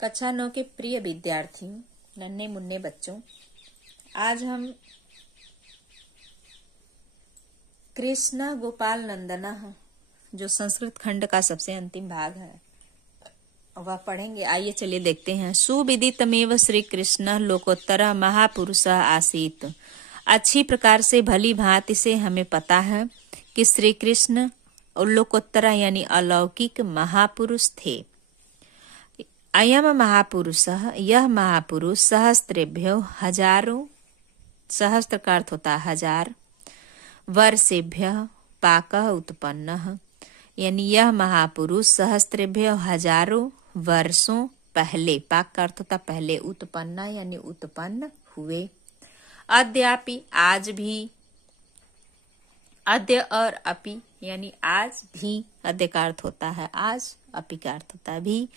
कक्षा 9 के प्रिय विद्यार्थियों, नन्हे मुन्ने बच्चों, आज हम कृष्ण गोपाल नंदन जो संस्कृत खंड का सबसे अंतिम भाग है वह पढ़ेंगे। आइए चलिए देखते हैं। सुविदितमेव श्री कृष्ण लोकोत्तर महापुरुष आसीत। अच्छी प्रकार से भली भांति से हमें पता है कि श्री कृष्ण लोकोत्तर यानी अलौकिक महापुरुष थे। अयम महापुरुष, यह महापुरुष सहस्त्रेभ्यो हजारों, सहस्त्र का अर्थ होता है हजार, वर्षेभ्य पाकः उत्पन्न, यानी यह महापुरुष सहस्त्रेभ्यो हजारों वर्षों पहले, पाक का अर्थ होता पहले, उत्पन्न यानी उत्पन्न हुए। अद्यापि आज भी, अद्य और अपि यानी आज भी, अद्य का अर्थ होता है आज, अपि का अर्थ होता है भी,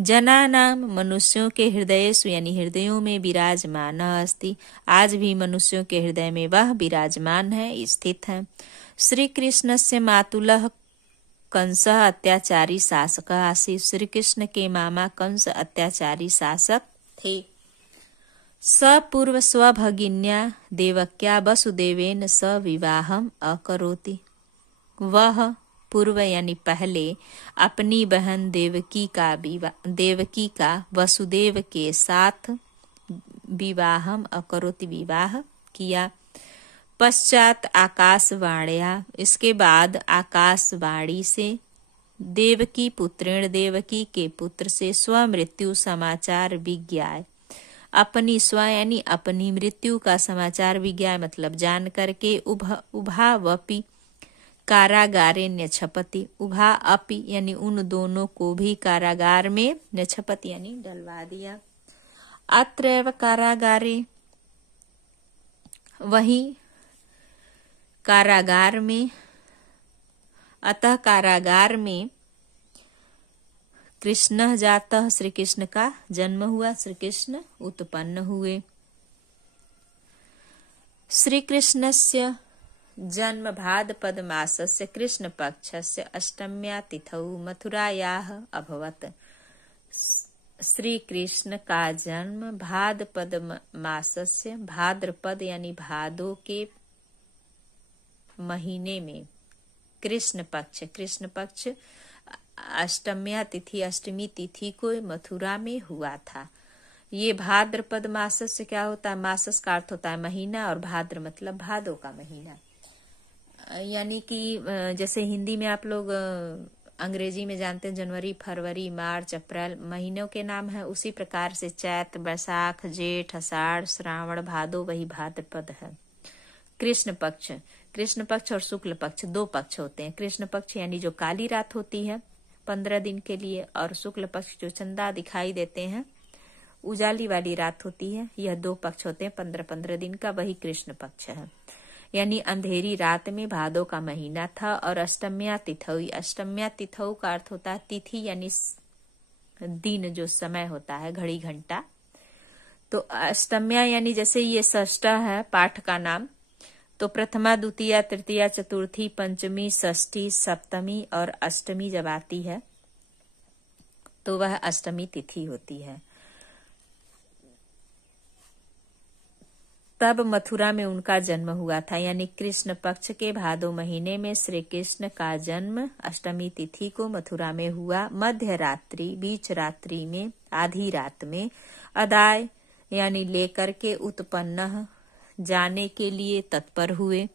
जनानाम मनुष्यों के हृदयेषु यानी हृदयों में विराजमान अस्ति, आज भी मनुष्यों के हृदय में वह विराजमान है, स्थित है। श्री कृष्णस्य मातुलः कंसः अत्याचारी शासक आसीत्। श्री कृष्ण के मामा कंस अत्याचारी शासक थे। स पूर्व स्वभगिन्या देवक्या वसुदेवेन स विवाहम अकरोति। वह पूर्व यानी पहले अपनी बहन देवकी का वसुदेव के साथ विवाहम अकरोति विवाह किया। पश्चात आकाशवाण्या, इसके बाद आकाशवाणी से, देवकी पुत्रेण देवकी के पुत्र से स्वमृत्यु समाचार विज्ञाय, अपनी स्व यानी अपनी मृत्यु का समाचार विज्ञाय मतलब जान करके, उभावपि कारागारे न्यछपति, उभा अपि यानी उन दोनों को भी कारागार में, न्यछपति यानी डलवा दिया। अत्रैव कारागारे, वही कारागार में, अतः कारागार में कृष्ण जातः, श्री कृष्ण का जन्म हुआ, श्री कृष्ण उत्पन्न हुए। श्री कृष्णस्य जन्म भाद्रपद मासस्य कृष्ण पक्षस्य अष्टम्या तिथौ मथुरायाः अभवत्। श्री कृष्ण का जन्म भाद्रपद मासस्य, भाद्रपद यानी भादो के महीने में, कृष्ण पक्ष अष्टम्या तिथि, अष्टमी तिथि को मथुरा में हुआ था। ये भाद्रपद मास से क्या होता है? मासस का अर्थ होता है महीना, और भाद्र मतलब भादो का महीना। यानी कि जैसे हिंदी में आप लोग अंग्रेजी में जानते हैं जनवरी, फरवरी, मार्च, अप्रैल महीनों के नाम है, उसी प्रकार से चैत, बैसाख, जेठ, आषाढ़, श्रावण, भादो वही भाद्रपद है। कृष्ण पक्ष और शुक्ल पक्ष दो पक्ष होते हैं। कृष्ण पक्ष यानी जो काली रात होती है 15 दिन के लिए, और शुक्ल पक्ष जो चंदा दिखाई देते हैं उजाली वाली रात होती है, यह दो पक्ष होते हैं 15-15 दिन का, वही कृष्ण पक्ष है। यानी अंधेरी रात में भादो का महीना था। और अष्टम्या तिथौ, अष्टम्या तिथौ का अर्थ होता है तिथि यानी दिन, जो समय होता है घड़ी घंटा। तो अष्टम्या यानी जैसे ये षष्ठ है पाठ का नाम, तो प्रथमा, द्वितीया, तृतीया, चतुर्थी, पंचमी, षष्ठी, सप्तमी और अष्टमी जब आती है तो वह अष्टमी तिथि होती है। तब मथुरा में उनका जन्म हुआ था। यानी कृष्ण पक्ष के भादो महीने में श्री कृष्ण का जन्म अष्टमी तिथि को मथुरा में हुआ। मध्य रात्रि, बीच रात्रि में, आधी रात में, अदाय यानी लेकर के, उत्पन्न जाने के लिए तत्पर हुए,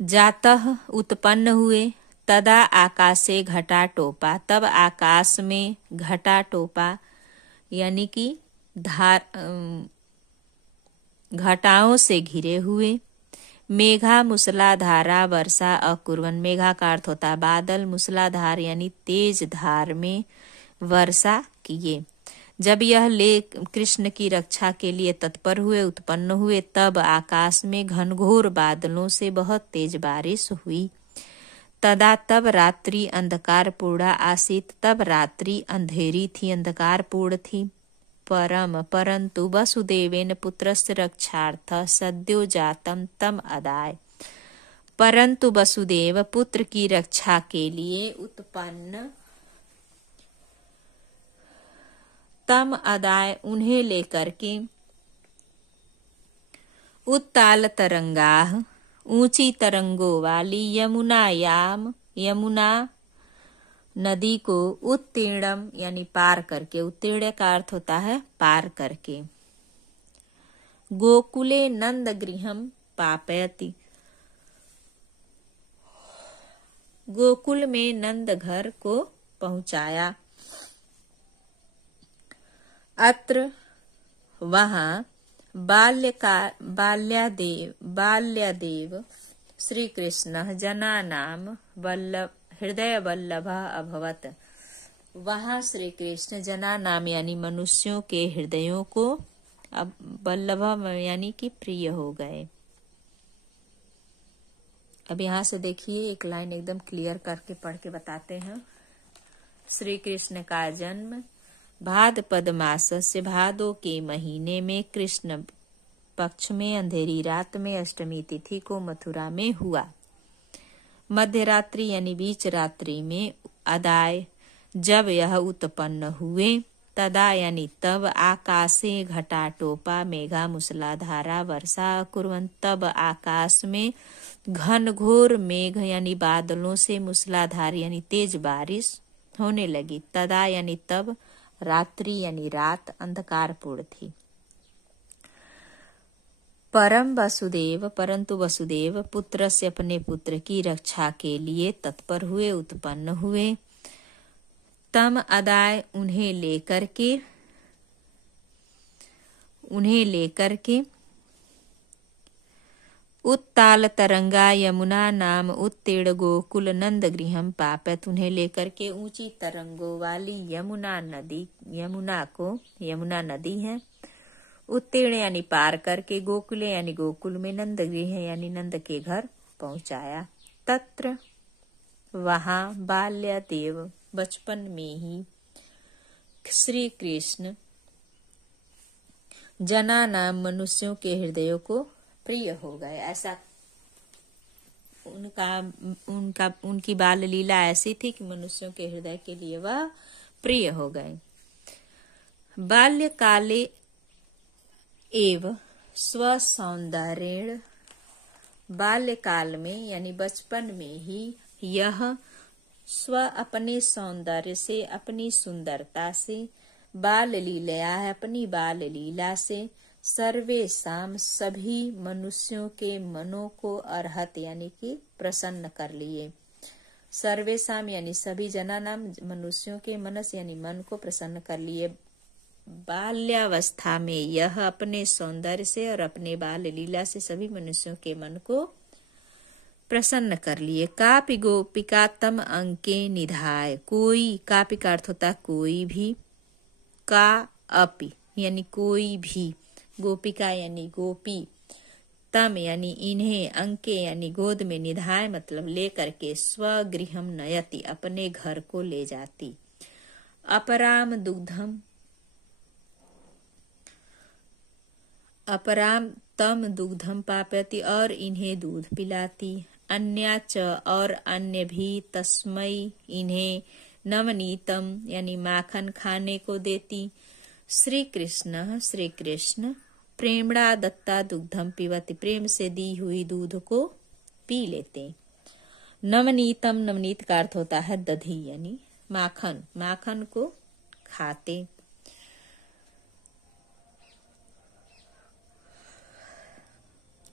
जातः उत्पन्न हुए, तदा आकाशे घटा टोपा, तब आकाश में घटा टोपा यानी कि घटाओं से घिरे हुए। मेघा मूसलाधारा वर्षा अकुर्वन्, मेघा का अर्थ होता है बादल, मूसलाधार यानी तेज धार में वर्षा किए। जब यह ले कृष्ण की रक्षा के लिए तत्पर हुए, उत्पन्न हुए, तब आकाश में घनघोर बादलों से बहुत तेज बारिश हुई। तदा तब रात्रि अंधकार पूर्णा आसीत, तब रात्रि अंधेरी थी, अंधकार पूर्ण थी। परंतु वसुदेवेन पुत्रस्य रक्षार्थ सद्यो जातम तम अदाय, परंतु वसुदेव पुत्र की रक्षा के लिए उत्पन्न तम अदाय उन्हें लेकर के उत्ताल तरंगाह ऊंची तरंगों वाली यमुना नदी को उत्तीर्णम यानी पार करके, उत्तीर्ण का अर्थ होता है पार करके, गोकुले नंद गृहम पापयति गोकुल में नंद घर को पहुंचाया। अत्र वहां बाल्यादेव श्री कृष्ण जनानाम हृदय वल्लभ अभवत। वहां श्री कृष्ण जनानाम यानी मनुष्यों के हृदयों को अब वल्लभ यानी कि प्रिय हो गए। अब यहाँ से देखिए एक लाइन एकदम क्लियर करके पढ़ के बताते हैं। श्री कृष्ण का जन्म भाद्रपद मास से भादो के महीने में कृष्ण पक्ष में अंधेरी रात में अष्टमी तिथि को मथुरा में हुआ। मध्य रात्रि यानी बीच रात्रि में अदाय जब यह उत्पन्न हुए, तदा यानी तब आकाशे घटा टोपा मेघा मूसलाधारा वर्षा कुर्वन्त तब आकाश में घनघोर मेघ यानी बादलों से मूसलाधार यानी तेज बारिश होने लगी। तदा यानी तब रात्रि यानी रात अंधकारपूर्ण थी। परंतु वसुदेव पुत्र से अपने पुत्र की रक्षा के लिए तत्पर हुए, उत्पन्न हुए। तम अदाय उन्हें लेकर के उत्ताल तरंगा यमुना नाम उत्तीर्ण गोकुल नंद गृहम पापत उन्हें लेकर के ऊंची तरंगों वाली यमुना नदी है उत्तीर्ण यानी पार करके, गोकुले यानी गोकुल में, नंद गृह यानी नंद के घर पहुंचाया। तत्र वहां बाल्यादेव बचपन में ही श्री कृष्ण जना नाम मनुष्यों के हृदयों को प्रिय हो गए। ऐसा उनकी बाल लीला ऐसी थी कि मनुष्यों के हृदय के लिए वह प्रिय हो गए। बाल्यकाले एव स्वसौंदर्येण बाल्यकाल में यानी बचपन में ही यह अपने सौंदर्य से, अपनी सुंदरता से, बाल लीला है अपनी बाल लीला से सर्वेशाम सभी मनुष्यों के मनों को अर्हत यानी कि प्रसन्न कर लिए। सर्वेशाम यानी सभी जनानाम मनुष्यों के मनस यानी मन को प्रसन्न कर लिए। बाल्यावस्था में यह अपने सौंदर्य से और अपने बाल लीला से सभी मनुष्यों के मन को प्रसन्न कर लिए। कापि गोपिका तम अंके निधाय कोई, कापि का अर्थ होता कोई भी, का अपि यानी कोई भी, गोपिका यानी गोपी, तम यानी इन्हें, अंके यानी गोद में, निधाय मतलब लेकर के, स्वगृहम नयति अपने घर को ले जाती। अपराम तम दुग्धम पापयति और इन्हें दूध पिलाती। अन्याच और अन्य भी, तस्मई इन्हें, नवनीतम यानी माखन खाने को देती। श्री कृष्ण प्रेमणा दत्ता दुग्धम पीवती प्रेम से दी हुई दूध को पी लेते। नवनीतम नवनीत का अर्थ होता है दधी यानी माखन, माखन को खाते।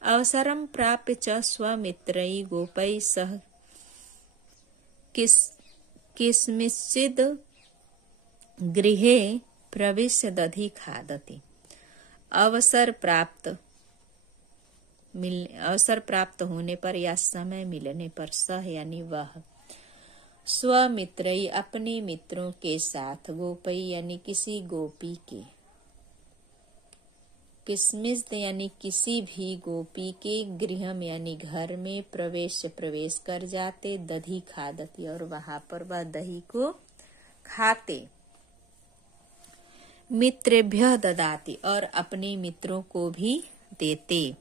अवसरम प्राप्य च स्वमित्रैः गोपैः सह किस्मिश्चिद् गृहे प्रविश्य दधि खादति। अवसर प्राप्त होने पर या समय मिलने पर सह यानी वह, स्वमित्रैः अपने मित्रों के साथ, गोपैः यानी किसी गोपी के, किस्मिश यानी किसी भी गोपी के, गृहम यानी घर में, प्रवेश कर जाते, दधी खादती और वहां पर वह दही को खाते। मित्रेभ्यः ददाति और अपने मित्रों को भी देते।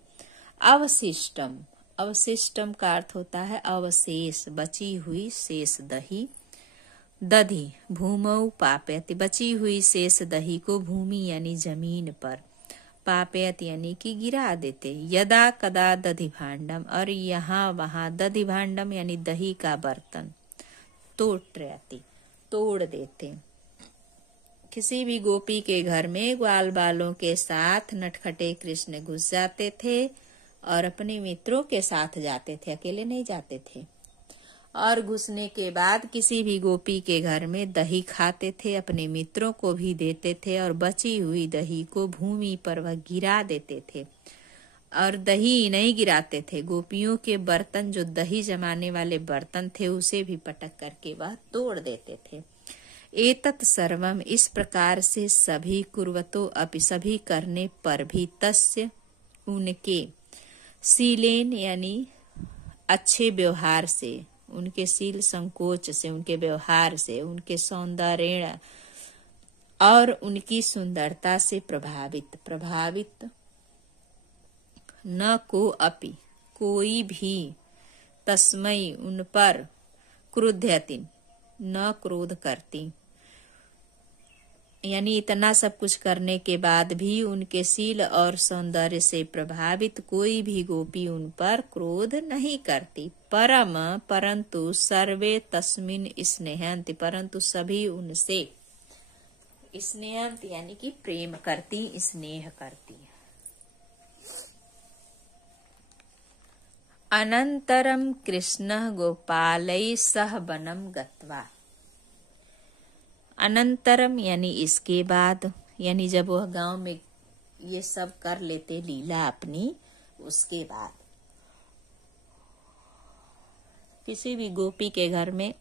अवशिष्टम का अर्थ होता है अवशेष, बची हुई शेष दही। दधि भूमौ पापयति, बची हुई शेष दही को भूमि यानी जमीन पर, पापयत यानी कि गिरा देते। यदा कदा दधि भांडम, और यहाँ वहाँ दधि भांडम यानी दही का बर्तन, तोड़यति तोड़ देते। किसी भी गोपी के घर में ग्वाल बालों के साथ नटखटे कृष्ण घुस जाते थे और अपने मित्रों के साथ जाते थे, अकेले नहीं जाते थे। और घुसने के बाद किसी भी गोपी के घर में दही खाते थे, अपने मित्रों को भी देते थे, और बची हुई दही को भूमि पर वह गिरा देते थे। और दही नहीं गिराते थे, गोपियों के बर्तन, जो दही जमाने वाले बर्तन थे, उसे भी पटक करके वह तोड़ देते थे। एतत् सर्वम, इस प्रकार से सभी कुर्वतो अपि, सभी करने पर भी, तस्य उनके, शीलेन यानी अच्छे व्यवहार से, उनके शील संकोच से, उनके व्यवहार से, उनके सौंदर्य और उनकी सुंदरता से प्रभावित न को अपि, कोई भी, तस्मै उन पर, क्रुध्यति न क्रोध करती, यानी इतना सब कुछ करने के बाद भी उनके शील और सौंदर्य से प्रभावित कोई भी गोपी उन पर क्रोध नहीं करती। परंतु सर्वे तस्मिन् स्नेहन्ति, परंतु सभी उनसे स्नेहन्ति यानी कि प्रेम करती, स्नेह करती। अनंतरम कृष्णः गोपालैः सह वनं गत्वा, अनंतरम यानी इसके बाद, यानी जब वह गांव में ये सब कर लेते लीला अपनी, उसके बाद किसी भी गोपी के घर में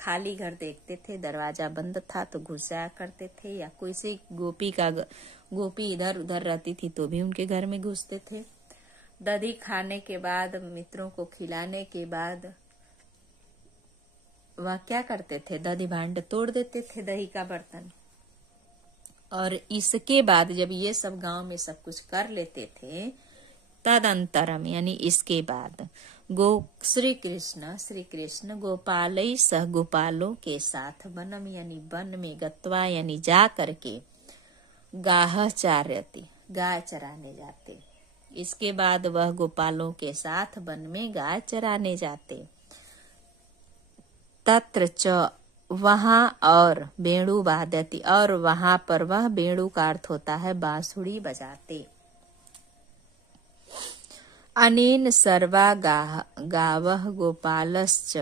खाली घर देखते थे, दरवाजा बंद था तो घुस जाया करते थे, या कोई सी गोपी इधर उधर रहती थी तो भी उनके घर में घुसते थे। दही खाने के बाद, मित्रों को खिलाने के बाद वह क्या करते थे, दही भांड तोड़ देते थे, दही का बर्तन। और इसके बाद जब ये सब गांव में सब कुछ कर लेते थे, तदंतरम यानी इसके बाद, श्री कृष्ण गोपालई सह, गोपालों के साथ, वनम यानी वन में, गत्वा यानी जा करके, गाह चार्यति गाय चराने जाते। इसके बाद वह गोपालों के साथ वन में गाय चराने जाते। तत्र च वहां, और वेणु वादयति, और वहां पर वह, वेणु का अर्थ होता है बांसुरी बजाते। अनेन सर्वा गावः गोपालश्च,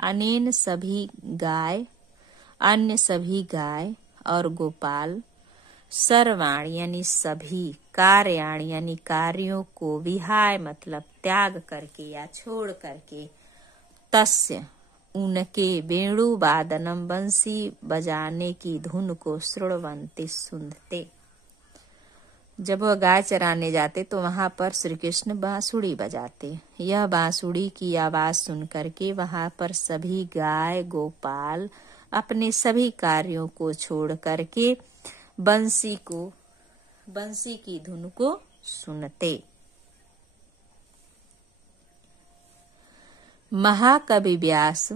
अनेन सभी गाय, अन्य सभी गाय और गोपाल, सर्वाणी यानी सभी, कार्याणि यानी कार्यों को, विहाय मतलब त्याग करके या छोड़ करके, तस्य उनके, वेणु वादनम बंसी बजाने की धुन को, श्रुण्वन्ति सुनते। जब वह गाय चराने जाते तो वहां पर श्री कृष्ण बांसुड़ी बजाते। यह बांसुड़ी की आवाज सुन करके वहां पर सभी गाय गोपाल अपने सभी कार्यों को छोड़ करके बंसी की धुन को सुनते। महाकवि व्यास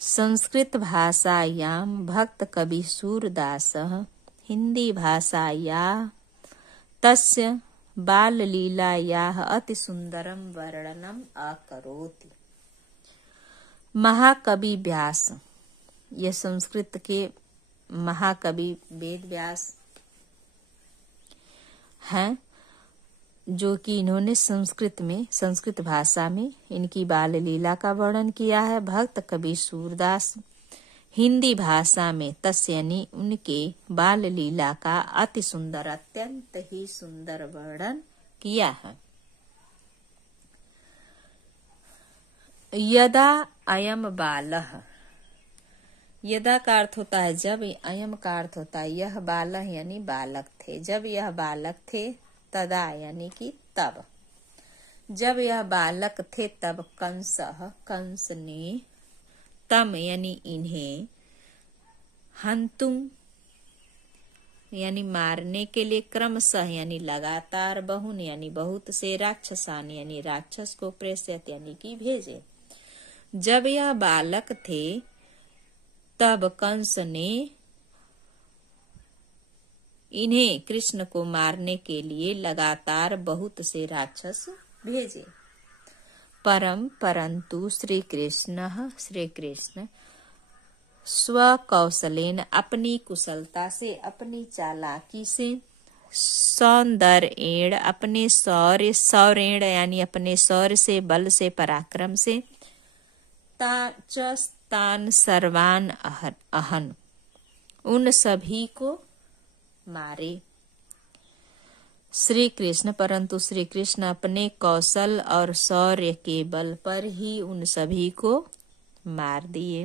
संस्कृत भाषायां, भक्त कवि सूरदासः हिंदी भाषाया तस्य बाल लीलायाः अति सुंदरम वर्णनम अकरोति। महाकवि व्यास, यह संस्कृत के महाकवि वेद व्यास हैं, जो कि इन्होंने संस्कृत भाषा में इनकी बाल लीला का वर्णन किया है। भक्त कवि सूरदास हिंदी भाषा में तस्य यानी उनके बाल लीला का अति सुंदर, अत्यंत ही सुंदर वर्णन किया है। यदा अयम बालः, यदा का अर्थ होता है जब, अयम का अर्थ होता है यह, बालः यानी बालक थे, जब यह बालक थे, तदा यानी कि तब, जब यह बालक थे तब, कंस ने, तम यानी इन्हें, हंतुम यानी मारने के लिए, क्रमशः यानी लगातार, बहुन यानी बहुत से, राक्षसान यानी राक्षस को, प्रेषित यानी कि भेजे। जब यह बालक थे तब कंस ने इन्हें कृष्ण को मारने के लिए लगातार बहुत से राक्षस भेजे। परंतु श्री कृष्ण स्वकौशलेन अपनी कुशलता से, अपनी चालाकी से, सौंदर्येण अपने शौर्येण यानी अपने शौर्य से, बल से, पराक्रम से, तान सर्वान अहन उन सभी को मारे। परंतु श्री कृष्ण अपने कौशल और शौर्य के बल पर ही उन सभी को मार दिए।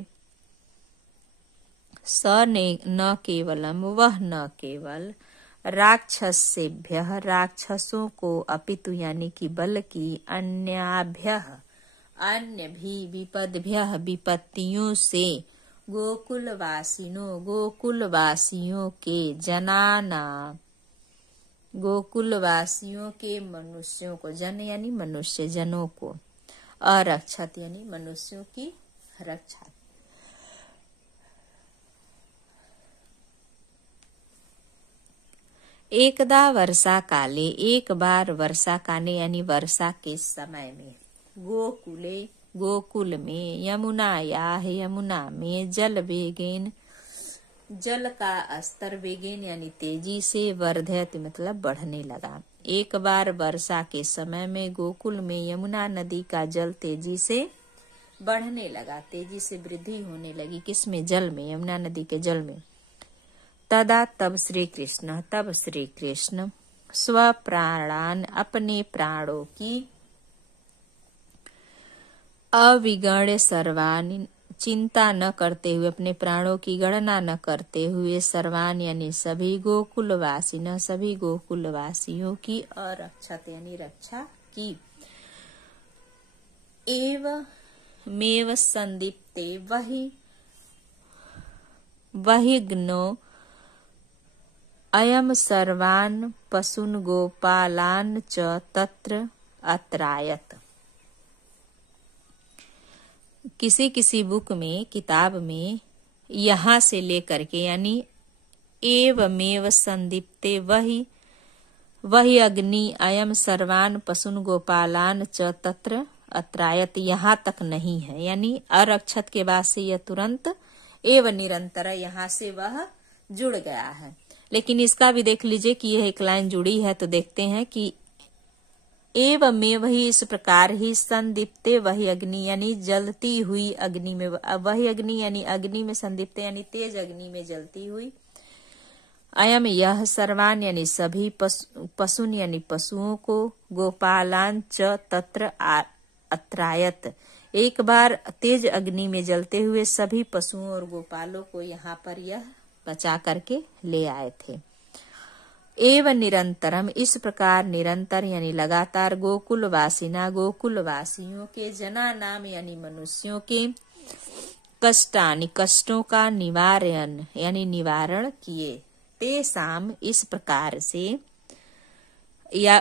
न केवल राक्षसेभ्यः राक्षसों को, अपितु यानी कि बल्कि अन्याभ्यः अन्य भी, विपद्भ्यः विपत्तियों से, गोकुलवासियों के, गोकुलवासियों के मनुष्यों को, जन यानी मनुष्य, जनों को, अरक्षत यानी मनुष्यों की रक्षा। एकदा वर्षा काले, एक बार वर्षा काले यानी वर्षा के समय में, गोकुल में, यमुना में, जल का स्तर वेगेन यानी तेजी से, वर्धयति मतलब बढ़ने लगा। एक बार वर्षा के समय में गोकुल में यमुना नदी का जल तेजी से बढ़ने लगा, तेजी से वृद्धि होने लगी। किसमें? जल में, यमुना नदी के जल में। तब श्री कृष्ण स्वप्राणान अपने प्राणों की, अविगण्य सर्वान चिंता न करते हुए, अपने प्राणों की गणना न करते हुए, सर्वान यानी सभी, गोकुलवासिन सभी गोकुलवासियों की, अरक्षत यानी रक्षा की। एवमेव संदीप्ते वही ग्नो अयम सर्वान पशुन गोपालान च तत्र अत्रायत। किसी बुक में, किताब में यहाँ से लेकर के यानी एवमेव संदीप्ते वही अग्नि अयम सर्वान पशुन गोपालान च तत्र अत्रायत यहाँ तक नहीं है, यानी अरक्षत के बाद से यह तुरंत एव निरंतर यहाँ से वह जुड़ गया है। लेकिन इसका भी देख लीजिए कि यह एक लाइन जुड़ी है, तो देखते हैं कि एवमेव ही, इस प्रकार ही, संदीप्ते वही अग्नि यानी जलती हुई अग्नि में, वही अग्नि यानी अग्नि में, संदीप्ते यानी तेज अग्नि में जलती हुई, अयम यह, सर्वान यानी सभी, पशुन यानी पशुओं को, गोपालान च तत्र अत्रायत एक बार तेज अग्नि में जलते हुए सभी पशुओं और गोपालों को यहाँ पर यह बचा करके ले आए थे। एवं निरंतरम, इस प्रकार निरंतर यानी लगातार, गोकुलवासिना गोकुलवासियों के, जना नाम यानी मनुष्यों के, कष्टानि कष्टों का, निवारण यानी निवारण किए। तेसाम, इस प्रकार से, या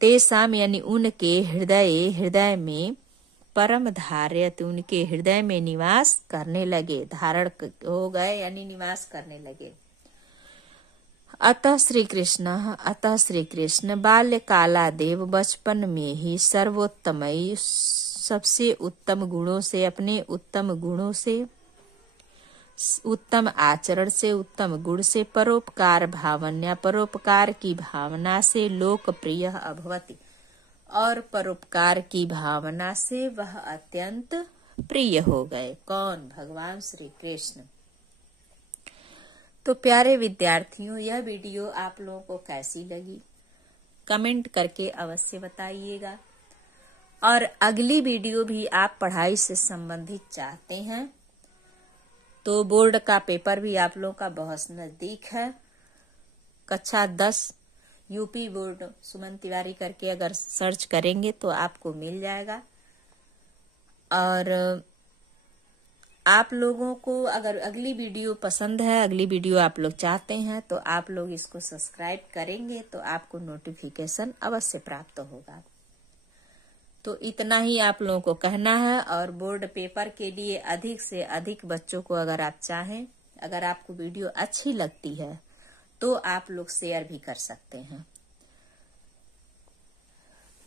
तेसाम यानी उनके, हृदय में, परम धार्यत उनके हृदय में निवास करने लगे, धारण हो गए यानी निवास करने लगे। अतः श्री कृष्ण बाल्यकालादेव, बचपन में ही, सर्वोत्तमई सबसे उत्तम गुणों से, अपने उत्तम गुणों से, उत्तम आचरण से, उत्तम गुण से, परोपकार भावन्या परोपकार की भावना से, लोकप्रिय अभवति और परोपकार की भावना से वह अत्यंत प्रिय हो गए। कौन? भगवान श्री कृष्ण। तो प्यारे विद्यार्थियों, यह वीडियो आप लोगों को कैसी लगी कमेंट करके अवश्य बताइएगा। और अगली वीडियो भी आप पढ़ाई से संबंधित चाहते हैं तो बोर्ड का पेपर भी आप लोगों का बहुत नजदीक है। कक्षा 10 यूपी बोर्ड सुमन तिवारी करके अगर सर्च करेंगे तो आपको मिल जाएगा। और आप लोगों को अगर अगली वीडियो पसंद है, अगली वीडियो आप लोग चाहते हैं, तो आप लोग इसको सब्सक्राइब करेंगे तो आपको नोटिफिकेशन अवश्य प्राप्त होगा। तो इतना ही आप लोगों को कहना है। और बोर्ड पेपर के लिए अधिक से अधिक बच्चों को अगर आप चाहें, अगर आपको वीडियो अच्छी लगती है तो आप लोग शेयर भी कर सकते हैं।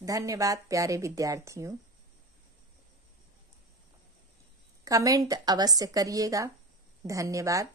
धन्यवाद प्यारे विद्यार्थियों। कमेंट अवश्य करिएगा। धन्यवाद।